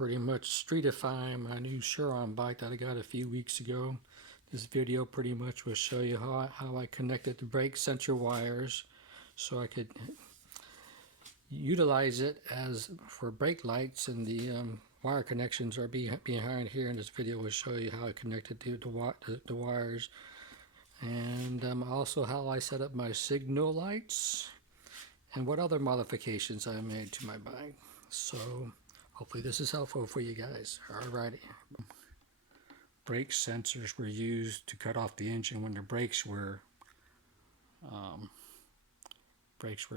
pretty much streetifying my new Sur Ron bike that I got a few weeks ago. This video pretty much will show you how I connected the brake sensor wires so I could utilize it as for brake lights, and the wire connections are behind here, and this video will show you how I connected the wires, and also how I set up my signal lights and what other modifications I made to my bike. So hopefully this is helpful for you guys. Alrighty. Brake sensors were used to cut off the engine when the brakes were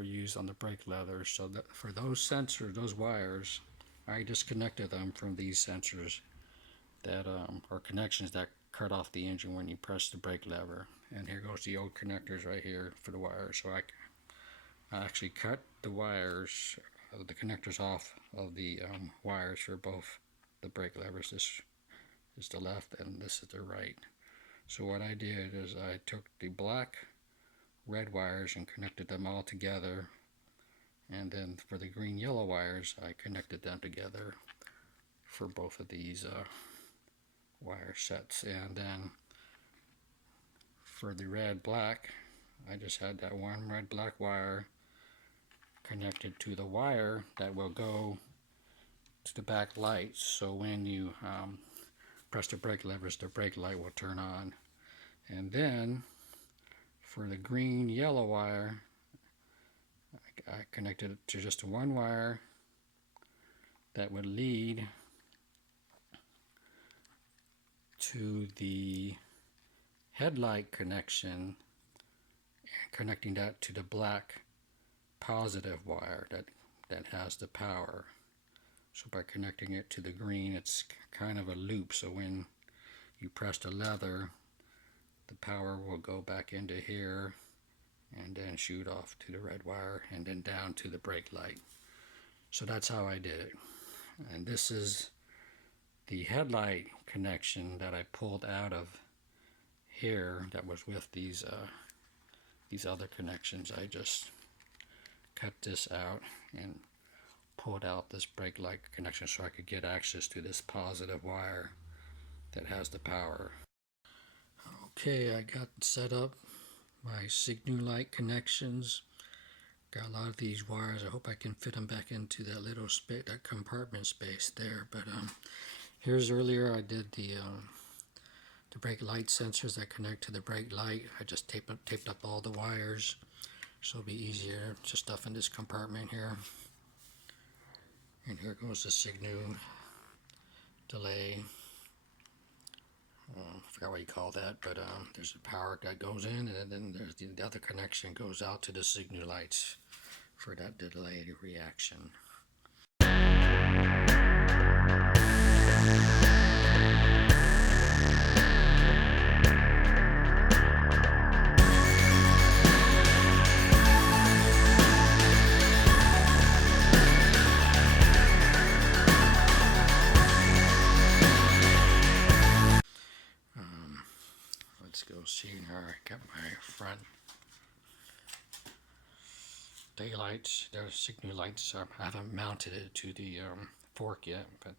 used on the brake leather. So that for those sensors, those wires, I disconnected them from these sensors that are connections that cut off the engine when you press the brake lever. And here goes the old connectors right here for the wires. So I actually cut the wires, the connectors off of the wires for both the brake levers. This is the left and this is the right. So what I did is I took the black red wires and connected them all together, and then for the green yellow wires I connected them together for both of these wire sets. And then for the red black, I just had that one red black wire connected to the wire that will go to the back lights, so when you press the brake levers, the brake light will turn on. And then for the green yellow wire, I connected it to just one wire that would lead to the headlight connection, connecting that to the black positive wire that has the power. So by connecting it to the green, it's kind of a loop, so when you press the leather, the power will go back into here and then shoot off to the red wire and then down to the brake light. So that's how I did it. And this is the headlight connection that I pulled out of here that was with these other connections. I just cut this out and pulled out this brake light connection so I could get access to this positive wire that has the power. Okay, I got set up my signal light connections. Got a lot of these wires. I hope I can fit them back into that little space, that compartment space there. But here's earlier I did the brake light sensors that connect to the brake light. I just taped up all the wires, so it'll be easier to stuff in this compartment here. And here goes the signal delay. I forgot what you call that, but there's a power that goes in, and then there's the other connection goes out to the signal lights for that delayed reaction. Let's go see how I got my front daylights. The signal lights, I haven't mounted it to the fork yet, but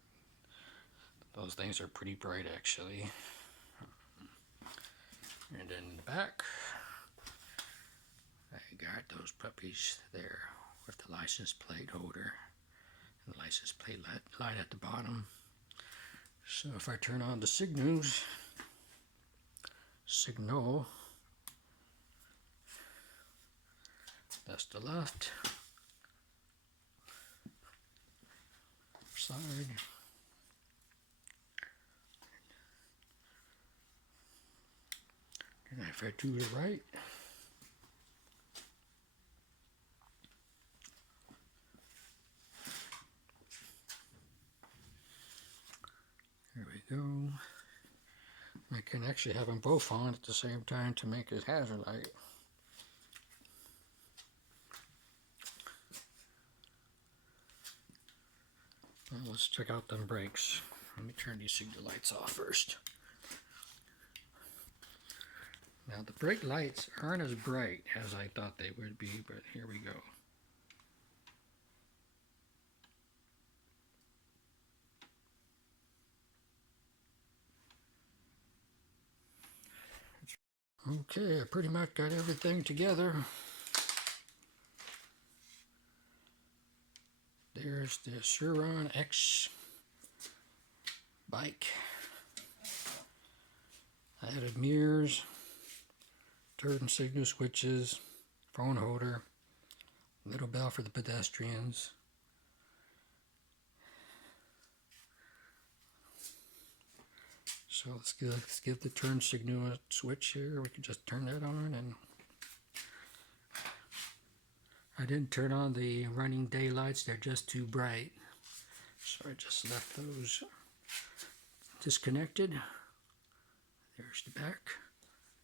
those things are pretty bright actually. And then in the back, I got those puppies there with the license plate holder and the license plate light at the bottom. So if I turn on the signal, that's the left side, and if I do the right, there we go. I can actually have them both on at the same time to make it hazard light. Well, let's check out them brakes. Let me turn these signal lights off first. Now the brake lights aren't as bright as I thought they would be, but here we go. Okay, I pretty much got everything together. There's the Sur Ron X-Bike. I added mirrors, turn signal switches, phone holder, little bell for the pedestrians. So let's give the turn signal a switch here. We can just turn that on, and I didn't turn on the running daylights. They're just too bright. So I just left those disconnected. There's the back.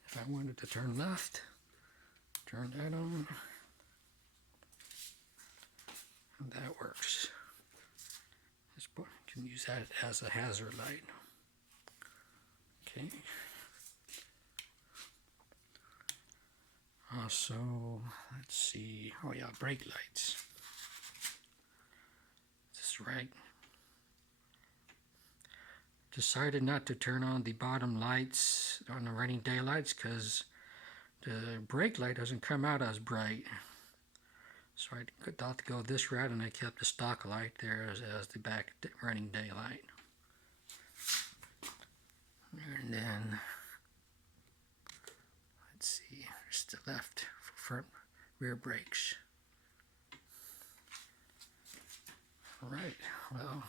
If I wanted to turn left, turn that on. And that works. You can use that as a hazard light. Okay. Also, let's see. Oh yeah, brake lights. This is right. Decided not to turn on the bottom lights on the running daylights because the brake light doesn't come out as bright. So I thought to go this route, and I kept the stock light there as the back running daylight. And then, let's see, there's the left front rear brakes. All right, well,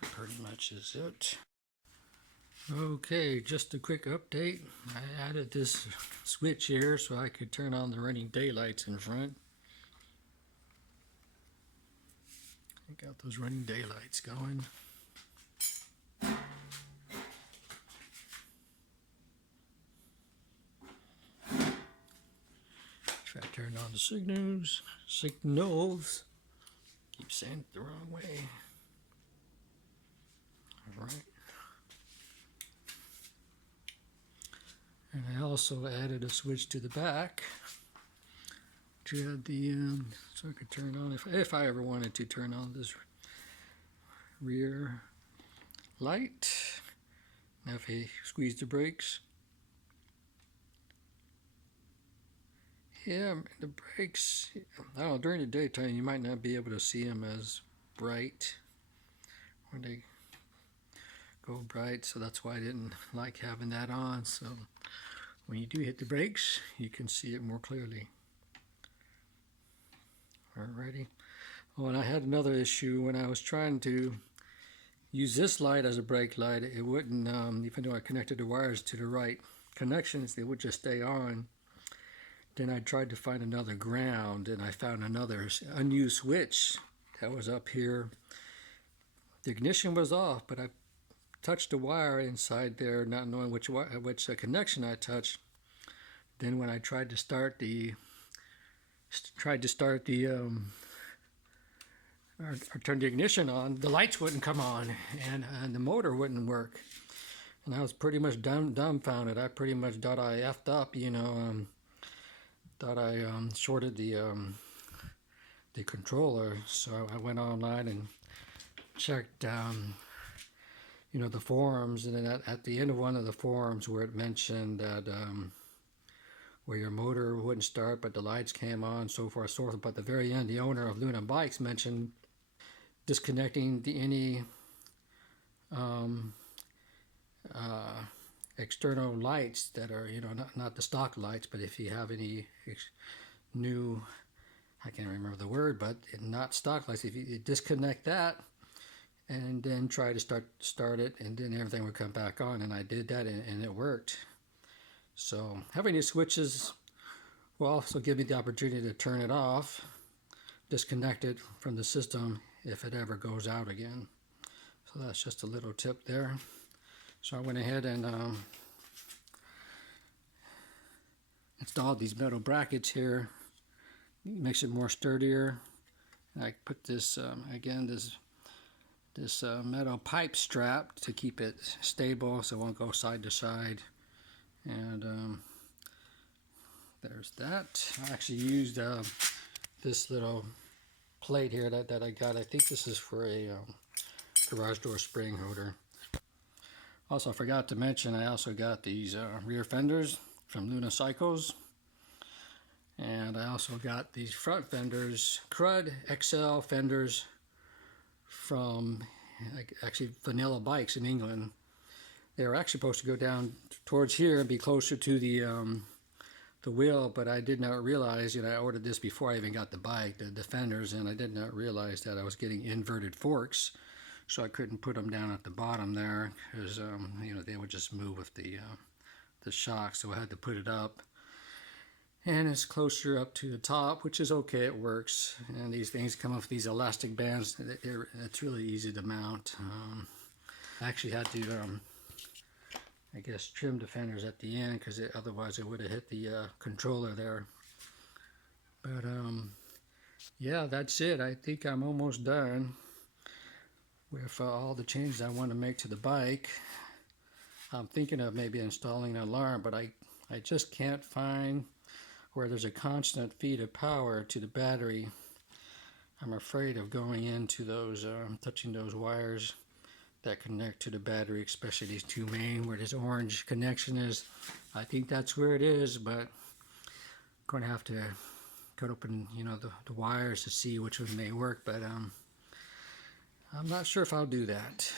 that pretty much is it. Okay, just a quick update. I added this switch here so I could turn on the running daylights in front. I got those running daylights going. Try to turn on the signals. Keep saying it the wrong way. All right. And I also added a switch to the back to add the so I could turn on if I ever wanted to turn on this rear light. Now if I squeeze the brakes, yeah, the brakes, I don't know, during the daytime you might not be able to see them as bright when they go bright, so that's why I didn't like having that on. So when you do hit the brakes, you can see it more clearly. Alrighty. Oh, and I had another issue when I was trying to use this light as a brake light. It wouldn't, even though I connected the wires to the right connections, they would just stay on. Then I tried to find another ground, and I found another unused switch that was up here. The ignition was off, but I touched the wire inside there, not knowing which connection I touched. Then when I tried to start the or turn the ignition on, the lights wouldn't come on, and the motor wouldn't work. And I was pretty much dumbfounded. I pretty much thought I effed up, you know. Thought I shorted the controller. So I went online and checked you know, the forums, and then at the end of one of the forums where it mentioned that where your motor wouldn't start but the lights came on, so forth, so forth. But at the very end, the owner of Luna Bikes mentioned disconnecting any external lights that are, you know, not the stock lights, but if you have any new, I can't remember the word, but not stock lights, if you disconnect that and then try to start it, and then everything would come back on. And I did that, and it worked. So having these switches will also give me the opportunity to turn it off, disconnect it from the system if it ever goes out again. So that's just a little tip there. So I went ahead and installed these metal brackets here. It makes it more sturdier. And I put this again, this metal pipe strap to keep it stable so it won't go side to side. And there's that. I actually used this little plate here that I got. I think this is for a garage door spring holder. Also, I forgot to mention, I also got these rear fenders from Luna Cycles. And I also got these front fenders, Crud XL fenders from actually Vanilla Bikes in England. They were actually supposed to go down towards here and be closer to the wheel, but I did not realize, I ordered this before I even got the bike, the fenders, and I did not realize that I was getting inverted forks, so I couldn't put them down at the bottom there because they would just move with the shock, so I had to put it up. And it's closer up to the top, which is okay, it works. And these things come with these elastic bands. It's really easy to mount. I actually had to, I guess, trim the fenders at the end because otherwise it would have hit the controller there. But yeah, that's it. I think I'm almost done with all the changes I want to make to the bike. I'm thinking of maybe installing an alarm, but I just can't find where there's a constant feed of power to the battery. I'm afraid of going into those, touching those wires that connect to the battery, especially these two main where this orange connection is. I think that's where it is, but I'm going to have to cut open, the wires to see which one may work, but I'm not sure if I'll do that.